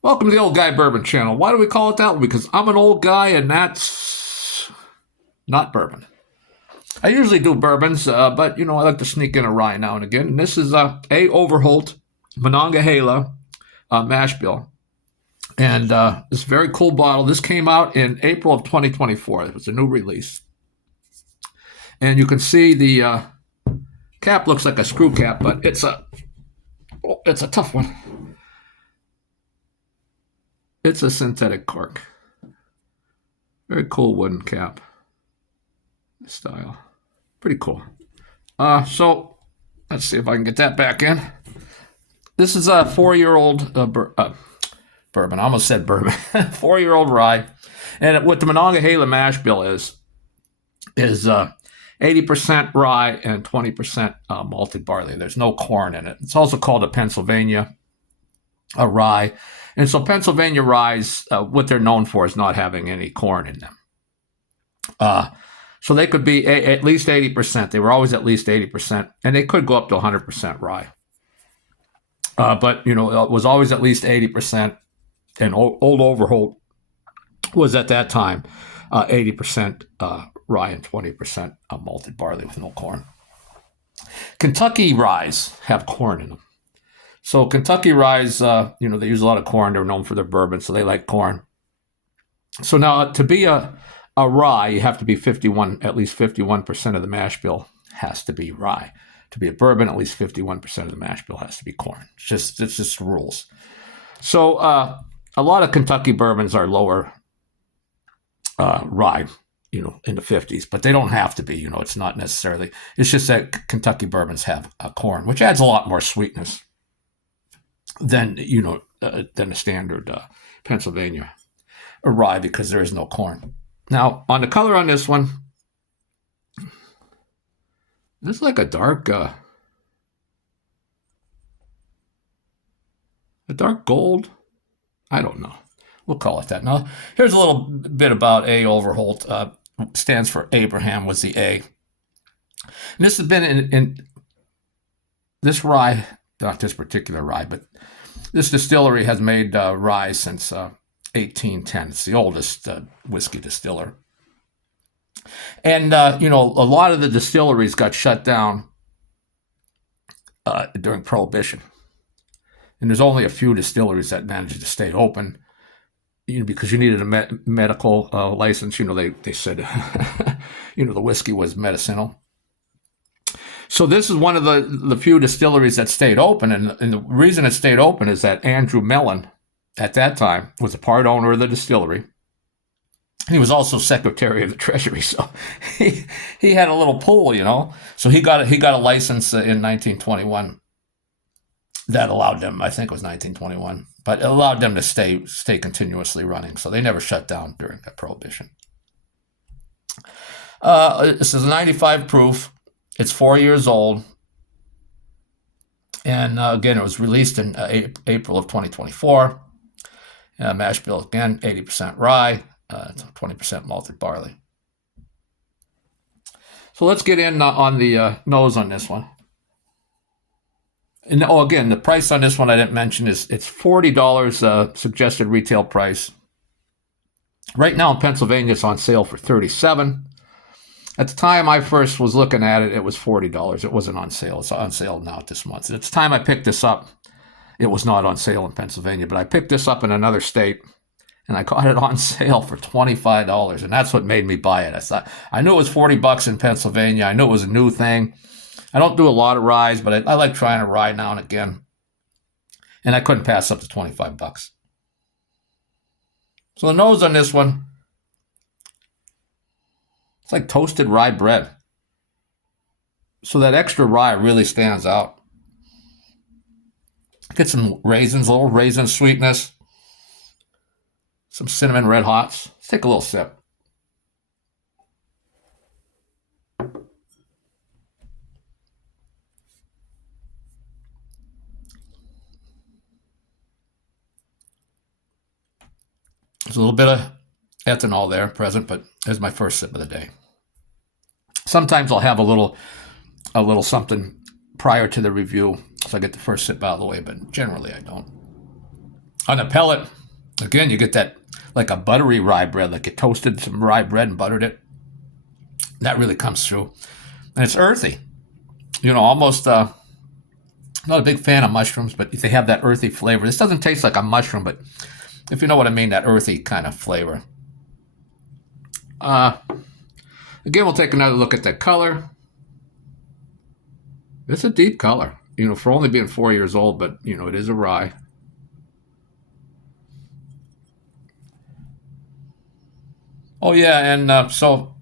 Welcome to the Old Guy Bourbon Channel. Why do we call it that? Because I'm an old guy and that's not bourbon. I usually do bourbons, but I like to sneak in a rye now and again. And this is a Overholt Monongahela mash bill. And this very cool bottle. This came out in April of 2024. It was a new release. And you can see the cap looks like a screw cap, but it's a tough one. It's a synthetic cork. Very cool wooden cap style. Pretty cool. So let's see if I can get that back in. This is a 4-year-old bourbon. I almost said bourbon. 4-year-old rye. And what the Monongahela mash bill is 80% rye and 20% malted barley. There's no corn in it. It's also called a Pennsylvania rye. And so Pennsylvania ryes, what they're known for is not having any corn in them. So they could be at least 80%. They were always at least 80%, and they could go up to 100% rye. But, it was always at least 80%, and Old Overholt was at that time 80% rye and 20% malted barley with no corn. Kentucky ryes have corn in them. So Kentucky ryes, they use a lot of corn. They're known for their bourbon, so they like corn. So now to be a rye, you have to be at least 51% of the mash bill has to be rye. To be a bourbon, at least 51% of the mash bill has to be corn. It's just rules. So a lot of Kentucky bourbons are lower rye, in the 50s, but they don't have to be. It's not necessarily. It's just that Kentucky bourbons have corn, which adds a lot more sweetness than a standard Pennsylvania rye because there is no corn. Now on the color on this one, it's like a dark gold. I don't know. We'll call it that. Now here's a little bit about A. Overholt. Stands for Abraham was the A. And this has been in this rye, not this particular rye, but this distillery has made rye since 1810. It's the oldest whiskey distiller. And, a lot of the distilleries got shut down during Prohibition. And there's only a few distilleries that managed to stay open, because you needed a medical license. They said, the whiskey was medicinal. So this is one of the few distilleries that stayed open, and the reason it stayed open is that Andrew Mellon, at that time, was a part owner of the distillery. He was also Secretary of the Treasury, so he had a little pull, So he got a license in 1921 that allowed them. I think it was 1921, but it allowed them to stay continuously running. So they never shut down during that Prohibition. This is 95 proof. It's 4 years old. And again, it was released in April of 2024. Mash bill, again, 80% rye, 20% malted barley. So let's get in on the nose on this one. And again, the price on this one I didn't mention it's $40 suggested retail price. Right now in Pennsylvania, it's on sale for $37. At the time I first was looking at it, it was $40. It wasn't on sale. It's on sale now this month. At the time I picked this up, it was not on sale in Pennsylvania, but I picked this up in another state, and I got it on sale for $25, and that's what made me buy it. I knew it was $40 in Pennsylvania. I knew it was a new thing. I don't do a lot of ryes, but I like trying a rye now and again, and I couldn't pass up to $25. So the nose on this one, it's like toasted rye bread. So that extra rye really stands out. Get some raisins, a little raisin sweetness, some cinnamon red hots. Let's take a little sip. There's a little bit of ethanol there present, but there's my first sip of the day. Sometimes I'll have a little something prior to the review, so I get the first sip out of the way, but generally I don't. On a pellet, again, you get that like a buttery rye bread, like you toasted some rye bread and buttered it. That really comes through. And it's earthy. Almost, not a big fan of mushrooms, but they have that earthy flavor. This doesn't taste like a mushroom, but if you know what I mean, that earthy kind of flavor. Again, we'll take another look at the color. It's a deep color, for only being 4 years old, but, it is a rye. Oh, yeah, and so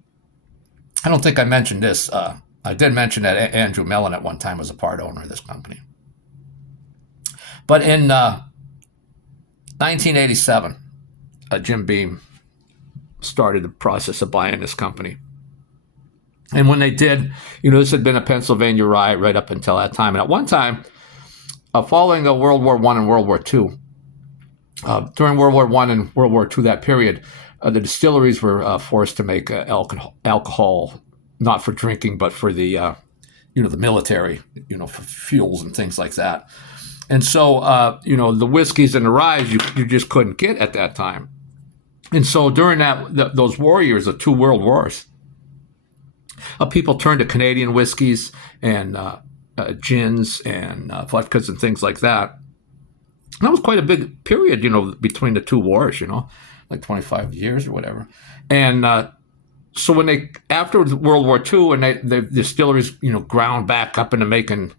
I don't think I mentioned this. I did mention that Andrew Mellon at one time was a part owner of this company. But in 1987, Jim Beam started the process of buying this company. And when they did, this had been a Pennsylvania rye right up until that time. And at one time, following World War I and World War II, during World War I and World War II, that period, the distilleries were forced to make alcohol, not for drinking, but for the, the military, for fuels and things like that. And so, the whiskeys and the ryes you just couldn't get at that time. And so during those war years, the 2 world wars, people turned to Canadian whiskeys and gins and vodkas and things like that. And that was quite a big period, between the 2 wars, like 25 years or whatever. And so when after World War II, and the distilleries, ground back up into making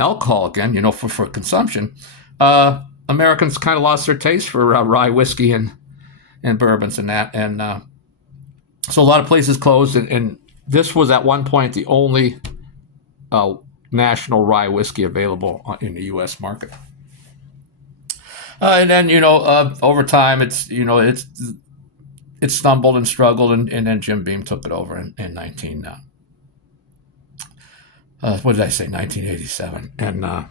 alcohol again, for consumption, Americans kind of lost their taste for rye whiskey and bourbons and that. And so a lot of places closed, and this was at one point the only national rye whiskey available in the U.S. market. And then, over time, it's stumbled and struggled, and then Jim Beam took it over in 1987. And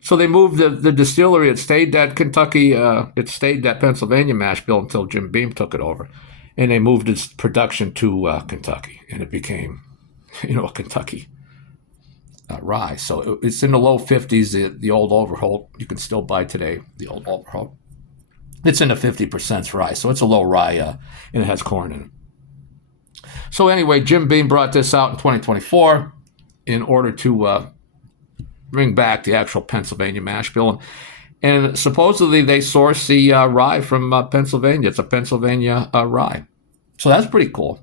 so they moved the distillery. It stayed at Kentucky. It stayed at Pennsylvania mash bill until Jim Beam took it over. And they moved its production to Kentucky, and it became, a Kentucky rye. So it's in the low 50s, the old Overholt. You can still buy today the old Overholt. It's in the 50% rye, so it's a low rye, and it has corn in it. So anyway, Jim Beam brought this out in 2024 in order to bring back the actual Pennsylvania mash bill. And supposedly they source the rye from Pennsylvania. It's a Pennsylvania rye. So that's pretty cool.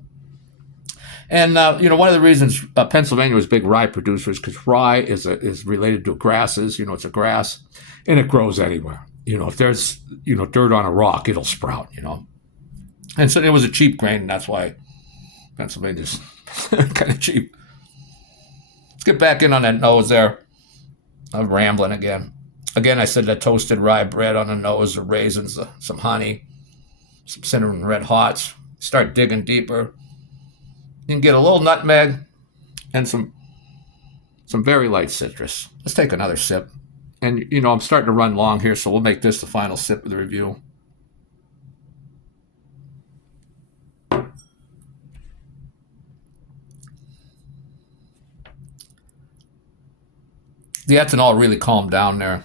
And, one of the reasons Pennsylvania was big rye producers, because rye is related to grasses. It's a grass, and it grows anywhere. If there's, dirt on a rock, it'll sprout, And so it was a cheap grain, and that's why Pennsylvania's kind of cheap. Let's get back in on that nose there. I'm rambling again. Again, I said that toasted rye bread on the nose, the raisins, some honey, some cinnamon red hots. Start digging deeper. You can get a little nutmeg and some very light citrus. Let's take another sip. And, I'm starting to run long here, so we'll make this the final sip of the review. The ethanol really calmed down there.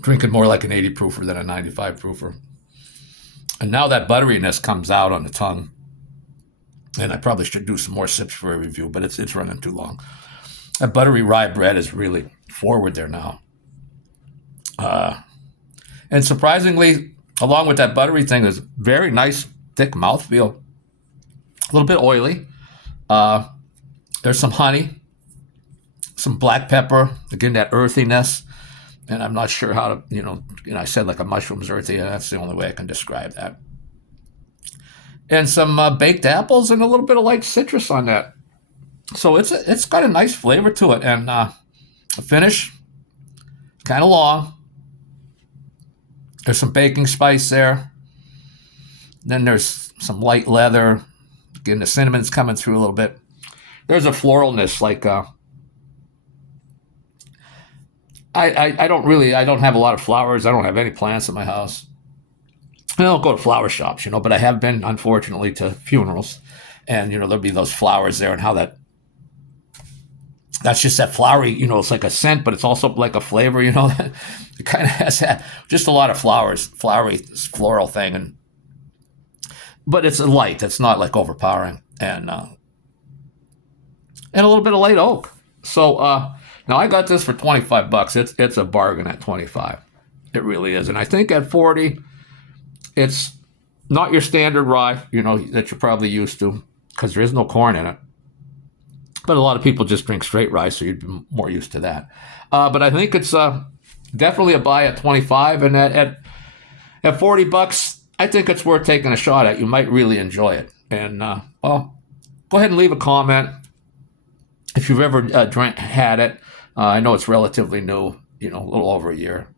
Drinking more like an 80 proofer than a 95 proofer. And now that butteriness comes out on the tongue. And I probably should do some more sips for a review, but it's running too long. That buttery rye bread is really forward there now. And surprisingly, along with that buttery thing, there's very nice, thick mouthfeel. A little bit oily. There's some honey, some black pepper, again, that earthiness. And I'm not sure how to, I said like a mushroom's earthy, and that's the only way I can describe that. And some baked apples and a little bit of light citrus on that. So it's got a nice flavor to it. And the finish, kind of long. There's some baking spice there. Then there's some light leather. Again, the cinnamon's coming through a little bit. There's a floralness, like I don't have a lot of flowers. I don't have any plants in my house. I don't go to flower shops, but I have been, unfortunately, to funerals. And, there'll be those flowers there, and how that That's just that flowery, it's like a scent, but it's also like a flavor, it kind of has that, just a lot of flowers, flowery, floral thing. But it's light. It's not like overpowering. And a little bit of light oak. So now I got this for $25. It's a bargain at 25. It really is. And I think at 40, it's not your standard rye, that you're probably used to, because there is no corn in it. But a lot of people just drink straight rye, so you'd be more used to that. But I think it's definitely a buy at 25, and at $40, I think it's worth taking a shot at. You might really enjoy it. And go ahead and leave a comment if you've ever had it. I know it's relatively new, a little over a year.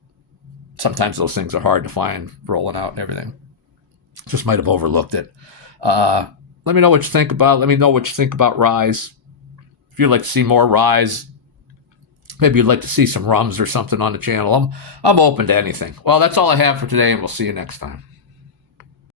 Sometimes those things are hard to find, rolling out and everything. Just might have overlooked it. Let me know what you think about. Let me know what you think about ryes. If you'd like to see more ryes, maybe you'd like to see some rums or something on the channel. I'm open to anything. Well, that's all I have for today, and we'll see you next time.